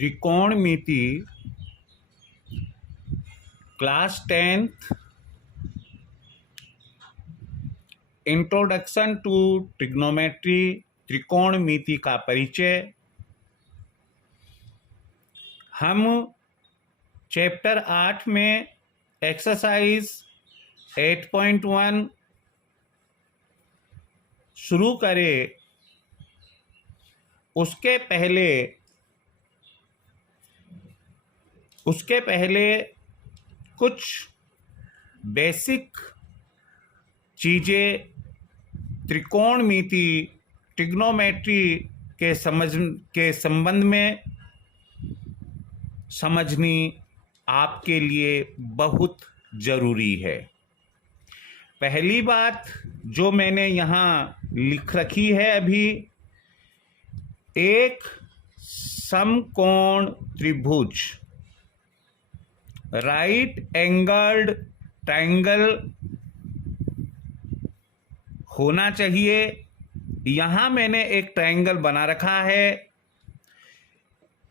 त्रिकोणमिति class 10th introduction to trigonometry त्रिकोणमिति का परिचय। हम चैप्टर 8 में एक्सरसाइज 8.1 शुरू करें उसके पहले कुछ बेसिक चीज़ें त्रिकोणमिति ट्रिग्नोमेट्री के संबंध में समझनी आपके लिए बहुत ज़रूरी है। पहली बात जो मैंने यहाँ लिख रखी है अभी, एक समकोण त्रिभुज राइट एंगल्ड ट्रायंगल होना चाहिए। यहाँ मैंने एक ट्रायंगल बना रखा है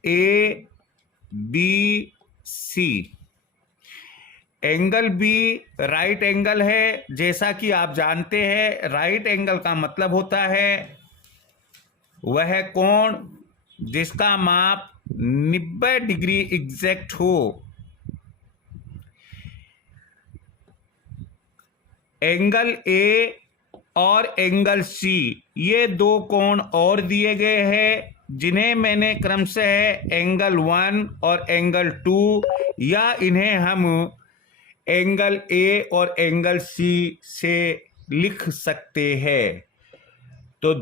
A B C. Angle B right angle है। जैसा कि आप जानते हैं, राइट एंगल का मतलब होता है वह कोण जिसका माप 90 डिग्री एग्जैक्ट हो। एंगल ए और एंगल सी, ये दो कोण और दिए गए हैं जिन्हें मैंने क्रमशः एंगल 1 और एंगल 2 या इन्हें हम एंगल ए और एंगल सी से लिख सकते हैं। तो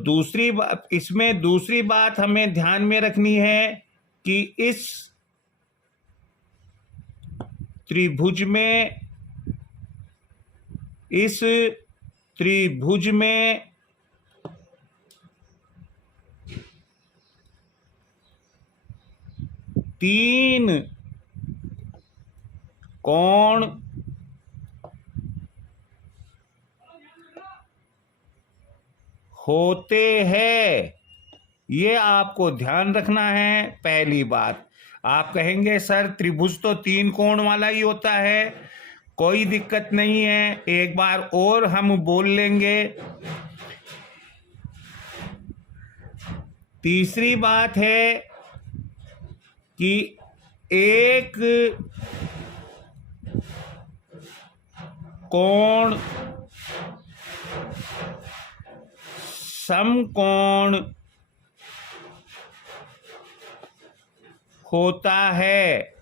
इसमें दूसरी बात हमें ध्यान में रखनी है कि इस त्रिभुज में तीन कोण होते हैं, ये आपको ध्यान रखना है। पहली बात, आप कहेंगे सर त्रिभुज तो तीन कोण वाला ही होता है, कोई दिक्कत नहीं है, एक बार और हम बोल लेंगे। तीसरी बात है कि एक कोण समकोण होता है।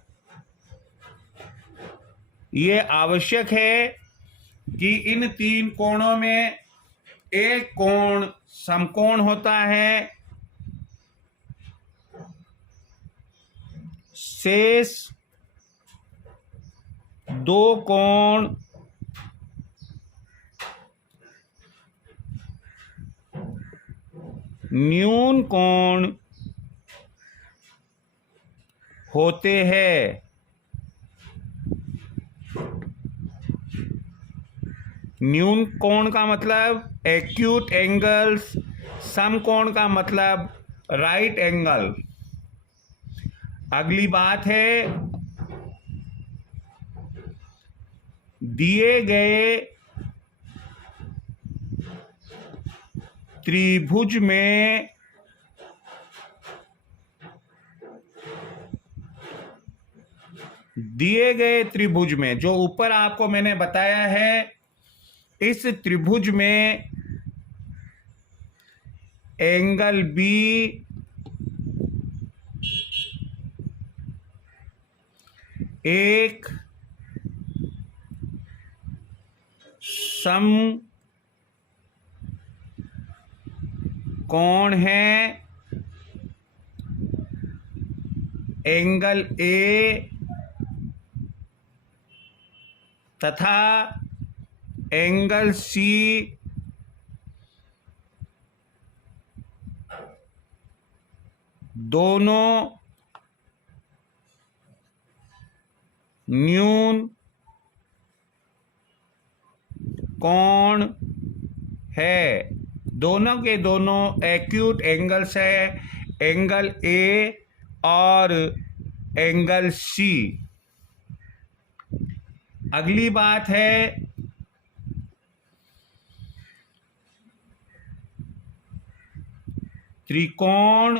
ये आवश्यक है कि इन तीन कोणों में एक कोण समकोण होता है, शेष दो कोण न्यून कोण होते हैं। न्यून कोण का मतलब एक्यूट एंगल्स, समकोण का मतलब राइट एंगल। अगली बात है, दिए गए त्रिभुज में जो ऊपर आपको मैंने बताया है, इस त्रिभुज में एंगल बी एक समकोण है। एंगल ए तथा एंगल सी दोनों न्यून कोण है। दोनों के दोनों एक्यूट एंगल्स है। एंगल ए और एंगल सी। अगली बात है त्रिकोण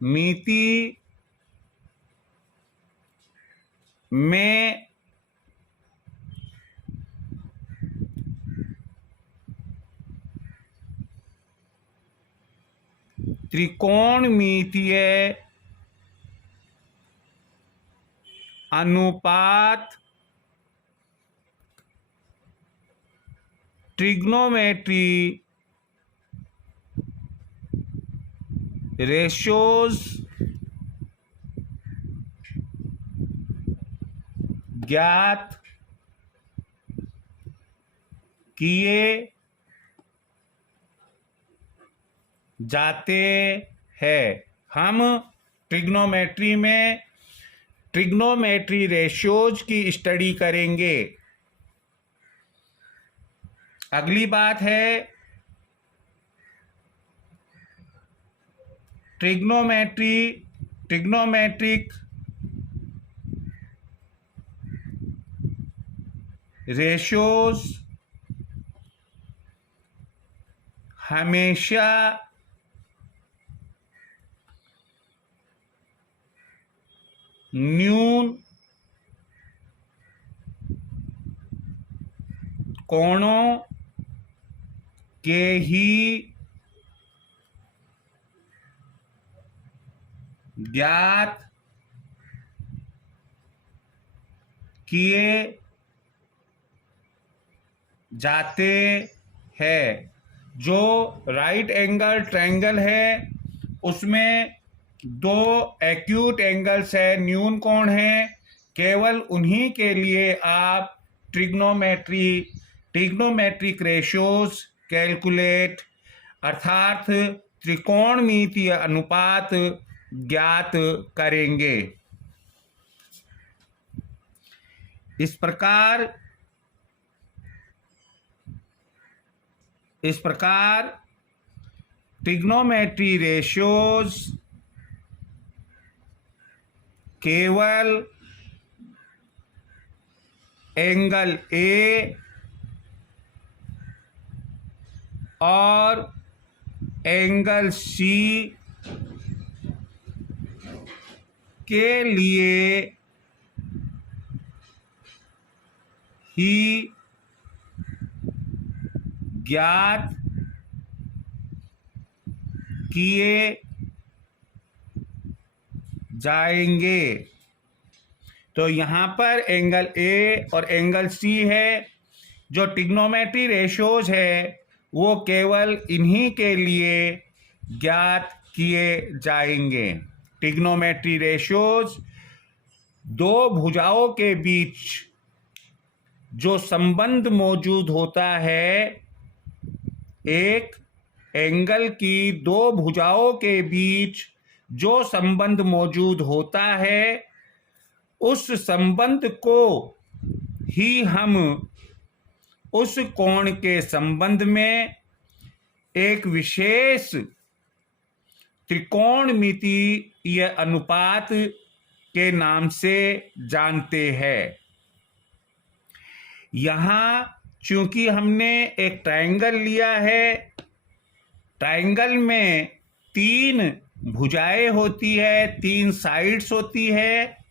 मिति में त्रिकोणमितीय अनुपात ट्रिग्नोमेट्री रेशोज ज्ञात किए जाते हैं। हम ट्रिग्नोमेट्री में ट्रिग्नोमेट्री रेशियोज की स्टडी करेंगे। अगली बात है ट्रिग्नोमेट्रिक रेशियोज हमेशा न्यून कोणों के ही ज्ञात किए जाते हैं। जो राइट एंगल ट्रायंगल है उसमें दो एक्यूट एंगल्स है, न्यून कोण है, केवल उन्हीं के लिए आप ट्रिग्नोमेट्रिक रेशियोज कैलकुलेट अर्थात त्रिकोणमितीय अनुपात ज्ञात करेंगे। इस प्रकार ट्रिग्नोमेट्री रेशियोज केवल एंगल ए और एंगल सी के लिए ही ज्ञात किए जाएंगे। तो यहाँ पर एंगल ए और एंगल सी है। जो ट्रिग्नोमेट्री रेशियोज है वो केवल इन्हीं के लिए ज्ञात किए जाएंगे। ट्रिग्नोमेट्री रेशियोज दो भुजाओं के बीच जो संबंध मौजूद होता है, एक एंगल की दो भुजाओं के बीच जो संबंध मौजूद होता है, उस संबंध को ही हम उस कोण के संबंध में एक विशेष त्रिकोणमितीय अनुपात के नाम से जानते हैं। यहाँ चूंकि हमने एक ट्रायंगल लिया है, ट्रायंगल में तीन भुजाएं होती है, तीन साइड्स होती है।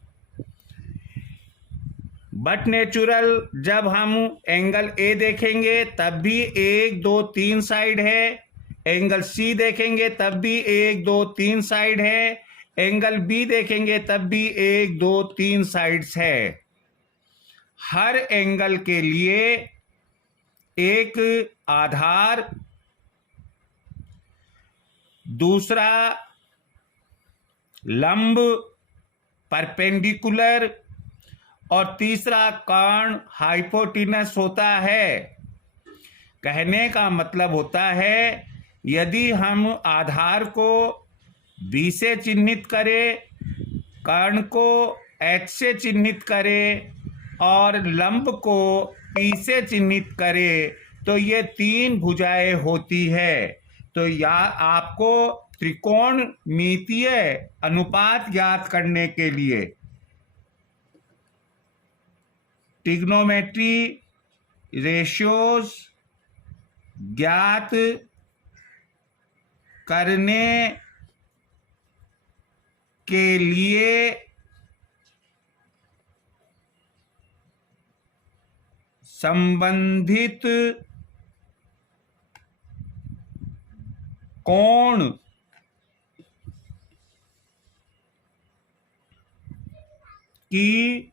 बट नेचुरल जब हम एंगल ए देखेंगे तब भी 1 2 3 साइड है, एंगल सी देखेंगे तब भी 1 2 3 साइड है, एंगल बी देखेंगे तब भी 1 2 3 साइड्स है। हर एंगल के लिए एक आधार, दूसरा लंब परपेंडिकुलर और तीसरा कर्ण हाइपोटेनस होता है। कहने का मतलब होता है यदि हम आधार को बी से चिन्हित करें, कर्ण को एच से चिन्हित करें और लंब को पी से चिन्हित करें तो ये 3 भुजाएं होती है। तो या आपको त्रिकोणमितीय अनुपात ज्ञात करने के लिए ट्रिग्नोमेट्री रेशियोज ज्ञात करने के लिए संबंधित कोण की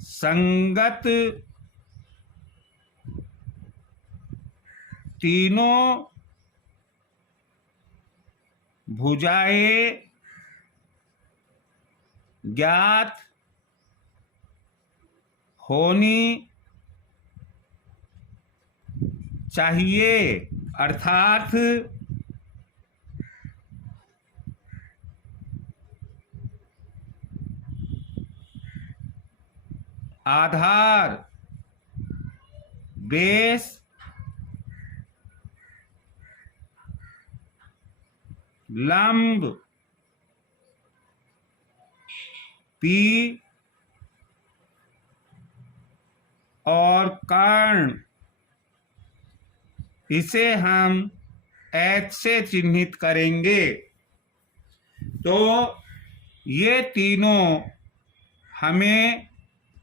संगत तीनों भुजाएं ज्ञात होनी चाहिए। अर्थात आधार बेस लंब पी और कर्ण, इसे हम H से चिन्हित करेंगे। तो ये तीनों हमें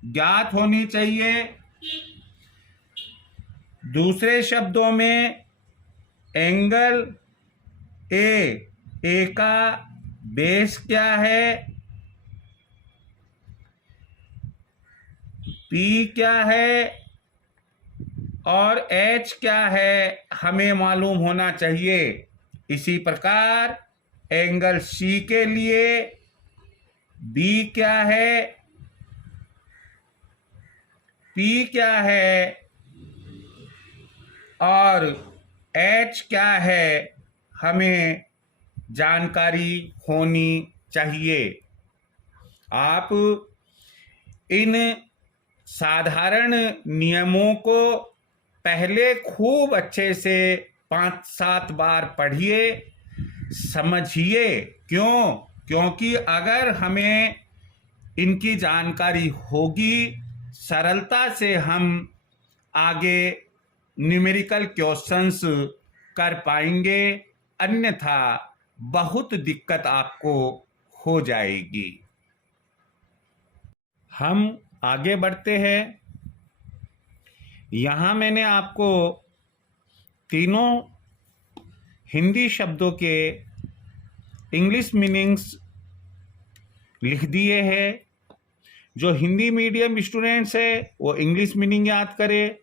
ज्ञात होनी चाहिए। दूसरे शब्दों में एंगल ए का बेस क्या है, P क्या है और H क्या है, हमें मालूम होना चाहिए। इसी प्रकार एंगल C के लिए B क्या है, P क्या है और H क्या है, हमें जानकारी होनी चाहिए। आप इन साधारण नियमों को पहले खूब अच्छे से 5-7 बार पढ़िए, समझिए। क्यों? क्योंकि अगर हमें इनकी जानकारी होगी, सरलता से हम आगे न्यूमेरिकल क्वेश्चंस कर पाएंगे, अन्यथा बहुत दिक्कत आपको हो जाएगी। हम आगे बढ़ते हैं। यहाँ मैंने आपको तीनों हिंदी शब्दों के इंग्लिश मीनिंग्स लिख दिए हैं। जो हिंदी मीडियम स्टूडेंट्स है वो इंग्लिश मीनिंग याद करें,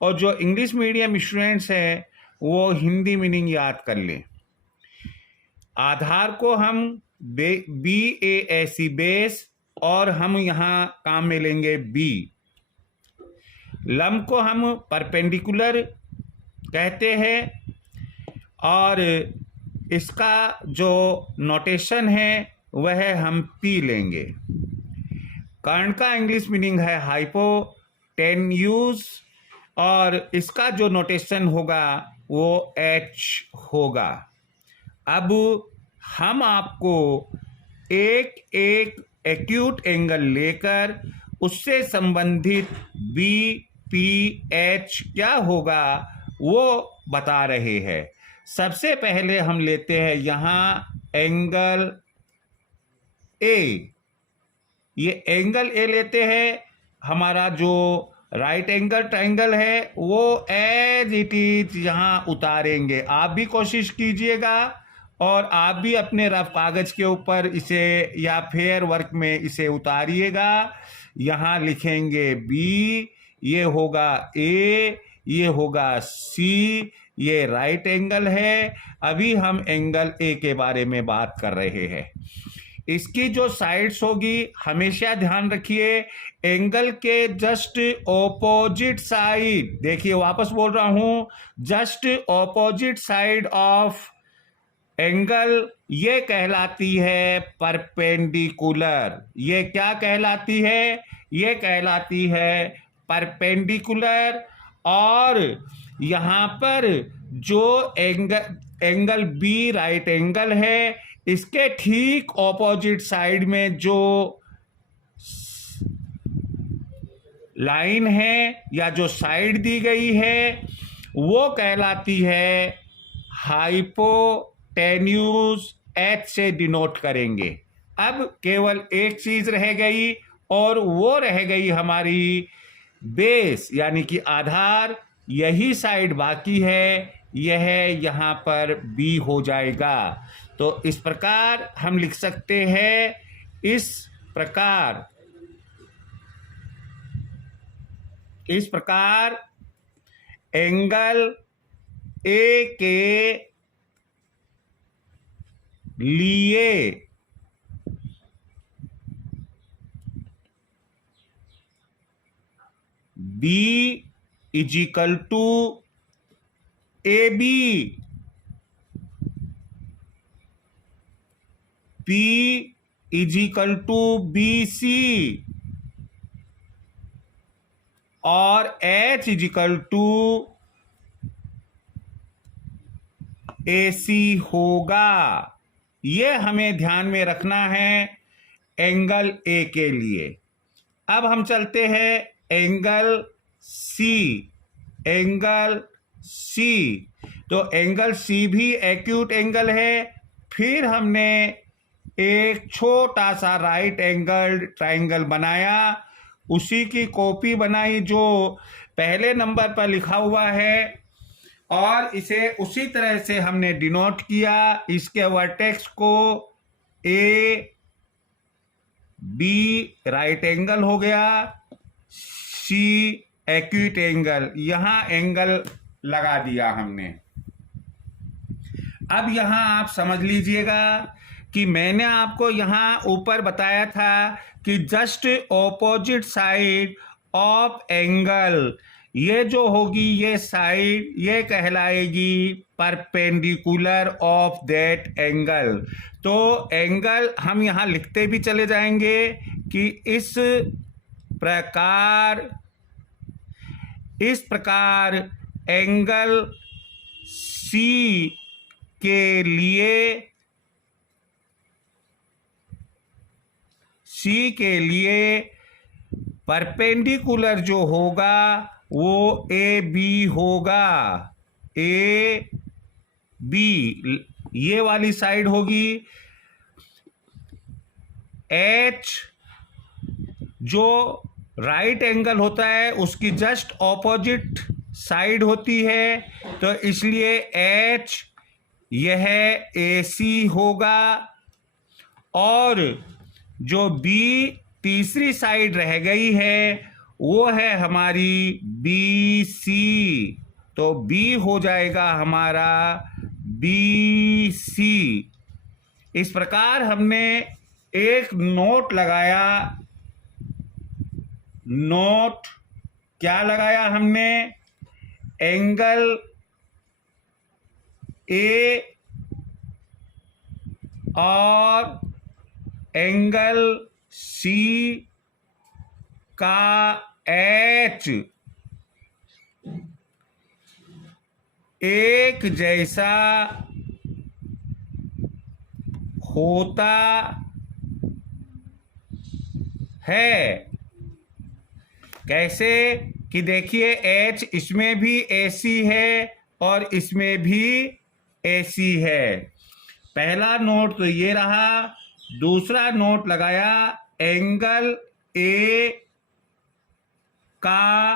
और जो इंग्लिश मीडियम स्टूडेंट्स हैं वो हिंदी मीनिंग याद कर लें। आधार को हम BASE बेस, और हम यहाँ काम में लेंगे B। लंब को हम परपेंडिकुलर कहते हैं, और इसका जो नोटेशन है वह हम P लेंगे। कर्ण का इंग्लिश मीनिंग है हाइपोटेन्यूज, और इसका जो नोटेशन होगा वो H होगा। अब हम आपको एक एक एक्यूट एंगल लेकर उससे संबंधित BPH क्या होगा वो बता रहे हैं। सबसे पहले हम लेते हैं यहाँ एंगल A। ये एंगल A लेते हैं। हमारा जो राइट एंगल ट्रायंगल है वो एज इट इज यहाँ उतारेंगे। आप भी कोशिश कीजिएगा, और आप भी अपने रफ कागज के ऊपर इसे या फेयर वर्क में इसे उतारिएगा। यहाँ लिखेंगे B, ये होगा A, ये होगा C, ये राइट एंगल है। अभी हम एंगल A के बारे में बात कर रहे हैं। इसकी जो साइड्स होगी, हमेशा ध्यान रखिए, एंगल के जस्ट ऑपोजिट साइड, देखिए वापस बोल रहा हूं, just opposite side of angle ये कहलाती है परपेंडिकुलर। ये क्या कहलाती है? ये कहलाती है परपेंडिकुलर, और यहाँ पर जो एंगल बी राइट एंगल है, इसके ठीक ऑपोजिट साइड में जो लाइन है या जो साइड दी गई है वो कहलाती है हाइपोटेन्यूज, एच से डिनोट करेंगे। अब केवल एक चीज रह गई और वो रह गई हमारी बेस यानी कि आधार। यही साइड बाकी है, यह यहाँ पर बी हो जाएगा। तो इस प्रकार हम लिख सकते हैं, इस प्रकार एंगल ए के लिए B is equal to A B, P is equal to B C और H is equal to AC होगा। ये हमें ध्यान में रखना है एंगल A के लिए। अब हम चलते हैं एंगल C। तो एंगल C भी एक्यूट एंगल है। फिर हमने एक छोटा सा राइट एंगल ट्राइंगल बनाया, उसी की कॉपी बनाई जो पहले नंबर पर लिखा हुआ है, और इसे उसी तरह से हमने डिनोट किया। इसके वर्टेक्स को ए बी राइट एंगल हो गया, सी एक्यूट एंगल, यहां एंगल लगा दिया हमने। अब यहां आप समझ लीजिएगा कि मैंने आपको यहां ऊपर बताया था कि just opposite side of angle, ये जो होगी ये साइड, ये कहलाएगी परपेंडिकुलर ऑफ दैट एंगल। तो एंगल हम यहां लिखते भी चले जाएंगे कि इस प्रकार एंगल सी के लिए परपेंडिकुलर जो होगा वो ए बी होगा। ए बी ये वाली साइड होगी, एच जो राइट एंगल होता है उसकी जस्ट ऑपोजिट साइड होती है, तो इसलिए एच यह AC होगा, और जो बी तीसरी साइड रह गई है वो है हमारी BC, तो B हो जाएगा हमारा BC। इस प्रकार हमने एक नोट लगाया। नोट क्या लगाया हमने? एंगल A और एंगल C का H एक जैसा होता है। कैसे कि देखिए H इसमें भी AC है और इसमें भी AC है। पहला नोट तो ये रहा। दूसरा नोट लगाया एंगल A का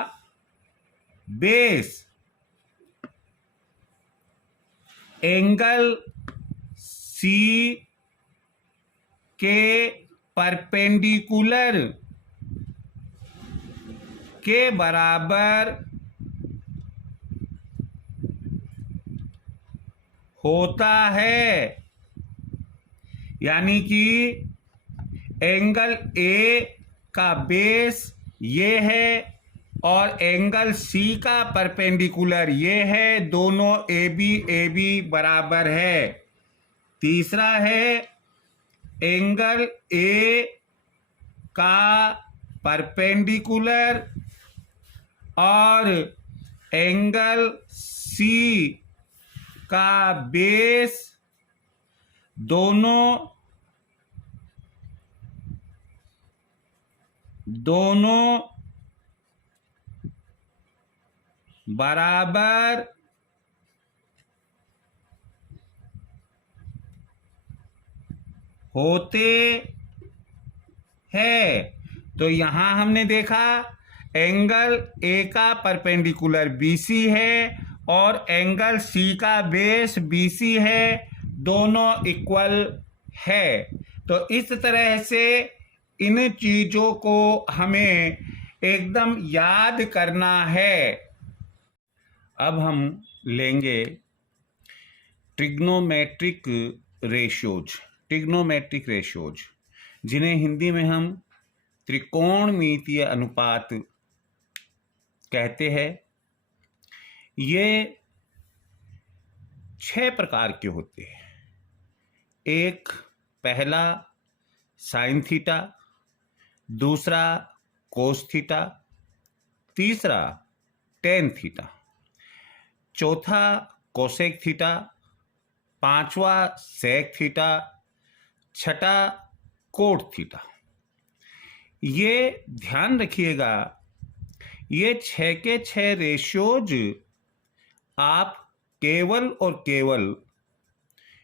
बेस एंगल C के परपेंडिकुलर के बराबर होता है। यानी कि एंगल A का बेस ये है और एंगल C का परपेंडिकुलर ये है, दोनों AB बराबर है। तीसरा है एंगल A का परपेंडिकुलर और एंगल सी का बेस दोनों बराबर होते हैं। तो यहां हमने देखा एंगल ए का परपेंडिकुलर बीसी है और एंगल सी का बेस बीसी है, दोनों इक्वल है। तो इस तरह से इन चीजों को हमें एकदम याद करना है। अब हम लेंगे ट्रिग्नोमेट्रिक रेशियोज, जिन्हें हिंदी में हम त्रिकोणमितीय अनुपात कहते हैं। ये 6 प्रकार के होते हैं। एक, पहला साइन थीटा, दूसरा कोस थीटा, तीसरा टेन थीटा, चौथा कोसेक थीटा, पांचवा सेक थीटा, छठा कोट थीटा। ये ध्यान रखिएगा, ये 6 के 6 रेशियोज आप केवल और केवल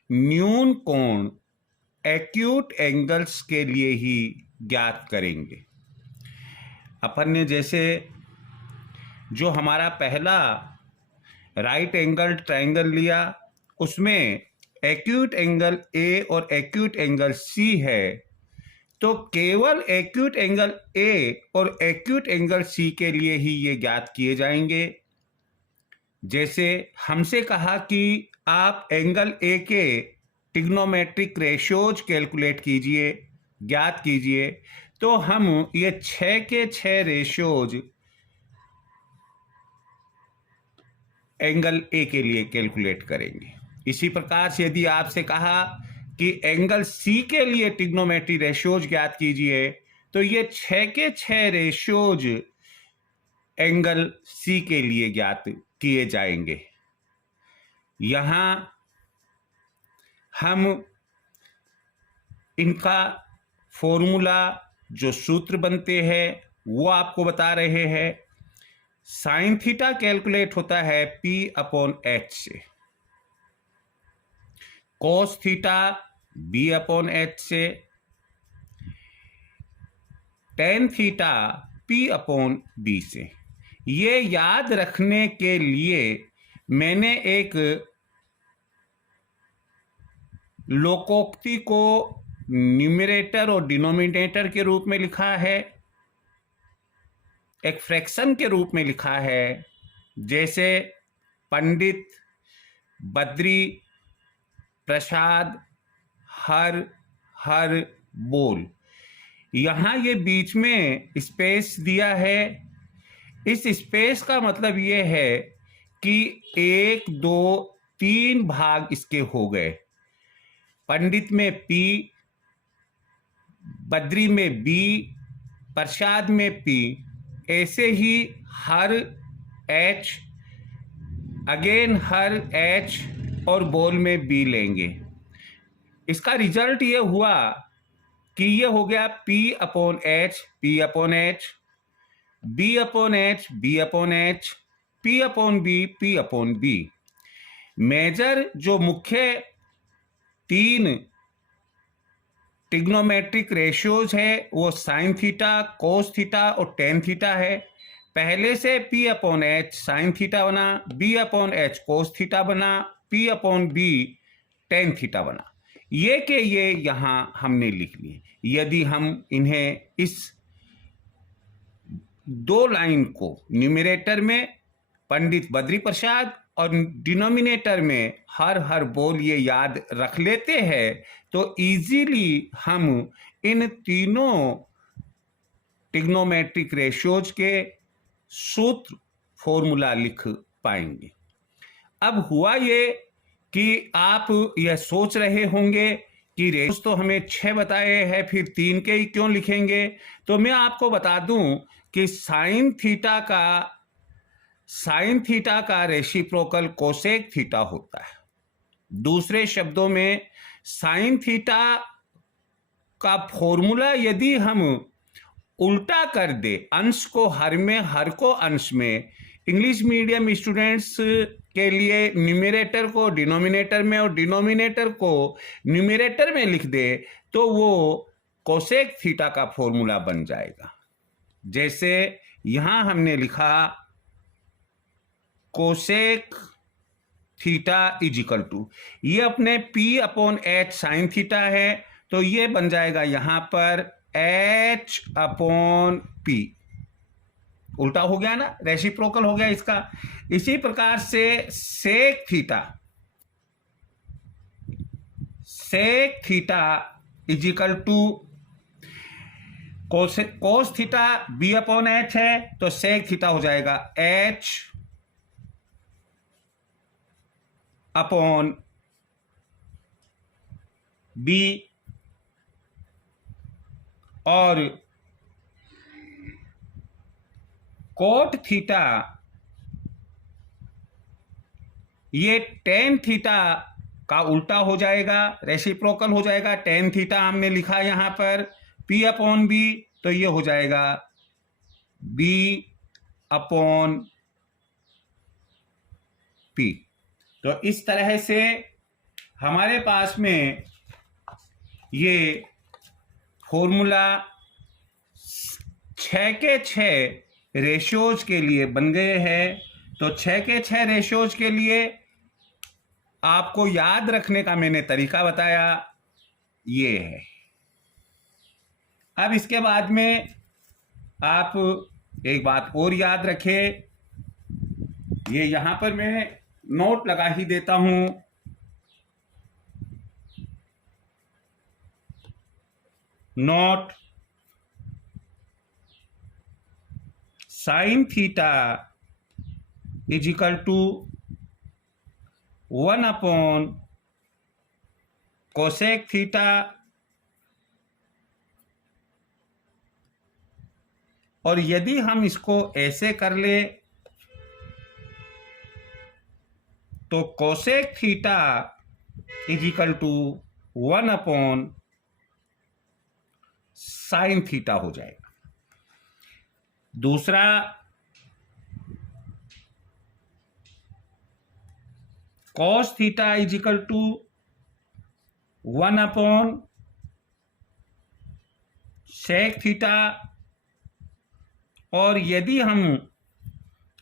न्यून कोण एक्यूट एंगल्स के लिए ही ज्ञात करेंगे। अपन ने जैसे जो हमारा पहला राइट एंगल ट्रायंगल लिया, उसमें एक्यूट एंगल ए और एक्यूट एंगल सी है, तो केवल एक्यूट एंगल ए और एक्यूट एंगल सी के लिए ही ये ज्ञात किए जाएंगे। जैसे हमसे कहा कि आप एंगल ए के ट्रिग्नोमेट्रिक रेशियोज कैलकुलेट कीजिए, ज्ञात कीजिए, तो हम ये 6 के 6 रेशियोज एंगल ए के लिए कैलकुलेट करेंगे। इसी प्रकार से यदि आपसे कहा कि एंगल सी के लिए ट्रिग्नोमेट्री रेशियोज ज्ञात कीजिए, तो ये 6 के 6 रेशियोज एंगल सी के लिए ज्ञात किए जाएंगे। यहां हम इनका फॉर्मूला, जो सूत्र बनते हैं, वो आपको बता रहे हैं। साइन थीटा कैलकुलेट होता है P/H से, कोस थीटा B/H से, टेन थीटा P/B से। ये याद रखने के लिए मैंने एक लोकोक्ति को न्यूमरेटर और डिनोमिनेटर के रूप में लिखा है, एक फ्रैक्शन के रूप में लिखा है। जैसे पंडित, बद्री, प्रसाद, हर, हर, बोल। यहां ये बीच में स्पेस दिया है। इस स्पेस का मतलब ये है कि 1, 2, 3 भाग इसके हो गए। पंडित में P, बद्री में B, प्रसाद में P, ऐसे ही हर H, अगेन हर H और बोल में B लेंगे। इसका रिजल्ट ये हुआ कि ये हो गया P/H, P/H, B/H, B/H, P/B, P/B। Major जो मुख्य 3 ट्रिग्नोमेट्रिक रेशियोज है वो साइन थीटा, कोस थीटा और टेन थीटा है। पहले से P/H साइन थीटा बना, B/H कोस थीटा बना, P/B टेन थीटा बना। ये के ये यहां हमने लिख लिए। यदि हम इन्हें इस 2 लाइन को न्यूमरेटर में पंडित बद्री प्रसाद और डिनोमिनेटर में हर हर बोल ये याद रख लेते हैं, तो इजीली हम इन तीनों ट्रिग्नोमेट्रिक रेशियोज के सूत्र फॉर्मूला लिख पाएंगे। अब हुआ ये कि आप यह सोच रहे होंगे कि रेशियोज तो हमें 6 बताए हैं, फिर 3 के ही क्यों लिखेंगे। तो मैं आपको बता दूं कि साइन थीटा का साइन थीटा का रेसिप्रोकल कोसेक थीटा होता है। दूसरे शब्दों में साइन थीटा का फॉर्मूला यदि हम उल्टा कर दे, अंश को हर में, हर को अंश में, इंग्लिश मीडियम स्टूडेंट्स के लिए न्यूमरेटर को डिनोमिनेटर में और डिनोमिनेटर को न्यूमरेटर में लिख दे तो वो कोसेक थीटा का फॉर्मूला बन जाएगा। जैसे यहां हमने लिखा cosec theta is equal to, ये अपने P upon H sine theta है, तो ये बन जाएगा यहां पर H अपॉन P। उल्टा हो गया ना, रेसिप्रोकल हो गया इसका। इसी प्रकार से sec theta is equal to cos theta B upon H है, तो सेक थीटा हो जाएगा H अपॉन B, और कोट थीटा ये टेन थीटा का उल्टा हो जाएगा, रेसिप्रोकल हो जाएगा। टेन थीटा हमने लिखा यहां पर P अपॉन B, तो ये हो जाएगा B अपॉन P। तो इस तरह से हमारे पास में ये फॉर्मूला 6 के 6 रेशियोज के लिए बन गए हैं। तो 6 के 6 रेशियोज के लिए आपको याद रखने का मैंने तरीका बताया, ये है। अब इसके बाद में आप एक बात और याद रखें, ये यहां पर मैं नोट लगा ही देता हूं। Note sine theta is equal to 1 upon cosec theta, और यदि हम इसको ऐसे कर ले तो cosec theta is equal to 1 upon sine theta हो जाएगा। दूसरा cos theta is equal to 1 upon sec theta, और यदि हम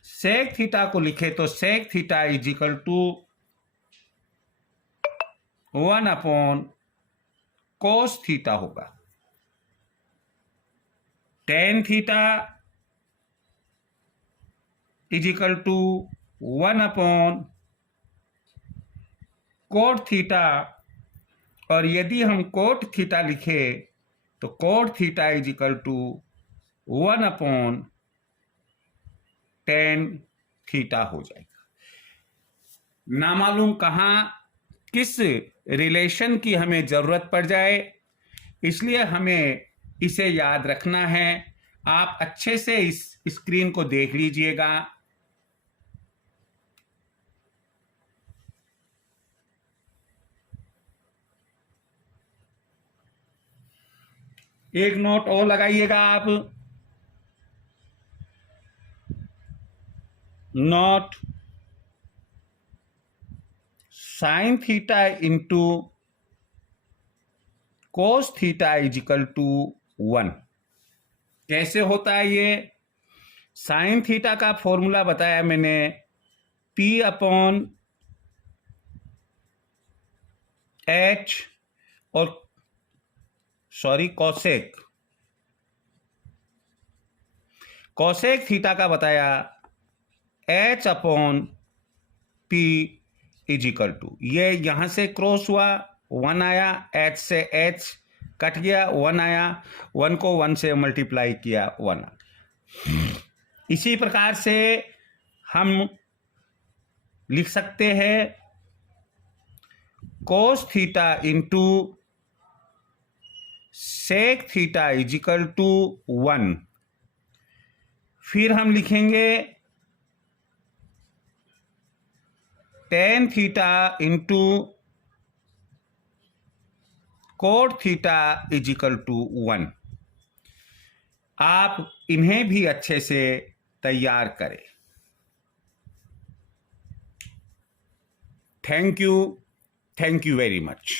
सेक थीटा को लिखे तो sec theta is equal to 1 upon cos theta होगा। Tan theta is equal to 1 upon cot theta, और यदि हम कोट थीटा लिखे तो cot theta is equal to 1 upon tan theta हो जाएगा। ना मालूम कहाँ किस रिलेशन की हमें जरूरत पड़ जाए, इसलिए हमें इसे याद रखना है। आप अच्छे से इस स्क्रीन को देख लीजिएगा। एक नोट और लगाइएगा आप, note sine theta into cos theta is equal to 1। कैसे होता है ये? साइन थीटा का फॉर्मूला बताया मैंने, P अपॉन H, और कोसेक थीटा का बताया H upon P is equal to, ये यहां से क्रॉस हुआ, 1 आया, H से H कट गया, 1 आया, 1 को 1 से मल्टीप्लाई किया, 1 आ गया। इसी प्रकार से हम लिख सकते हैं cos theta into sec theta is equal to 1। फिर हम लिखेंगे tan theta into cot theta is equal to 1। आप इन्हें भी अच्छे से तैयार करें। Thank you very much.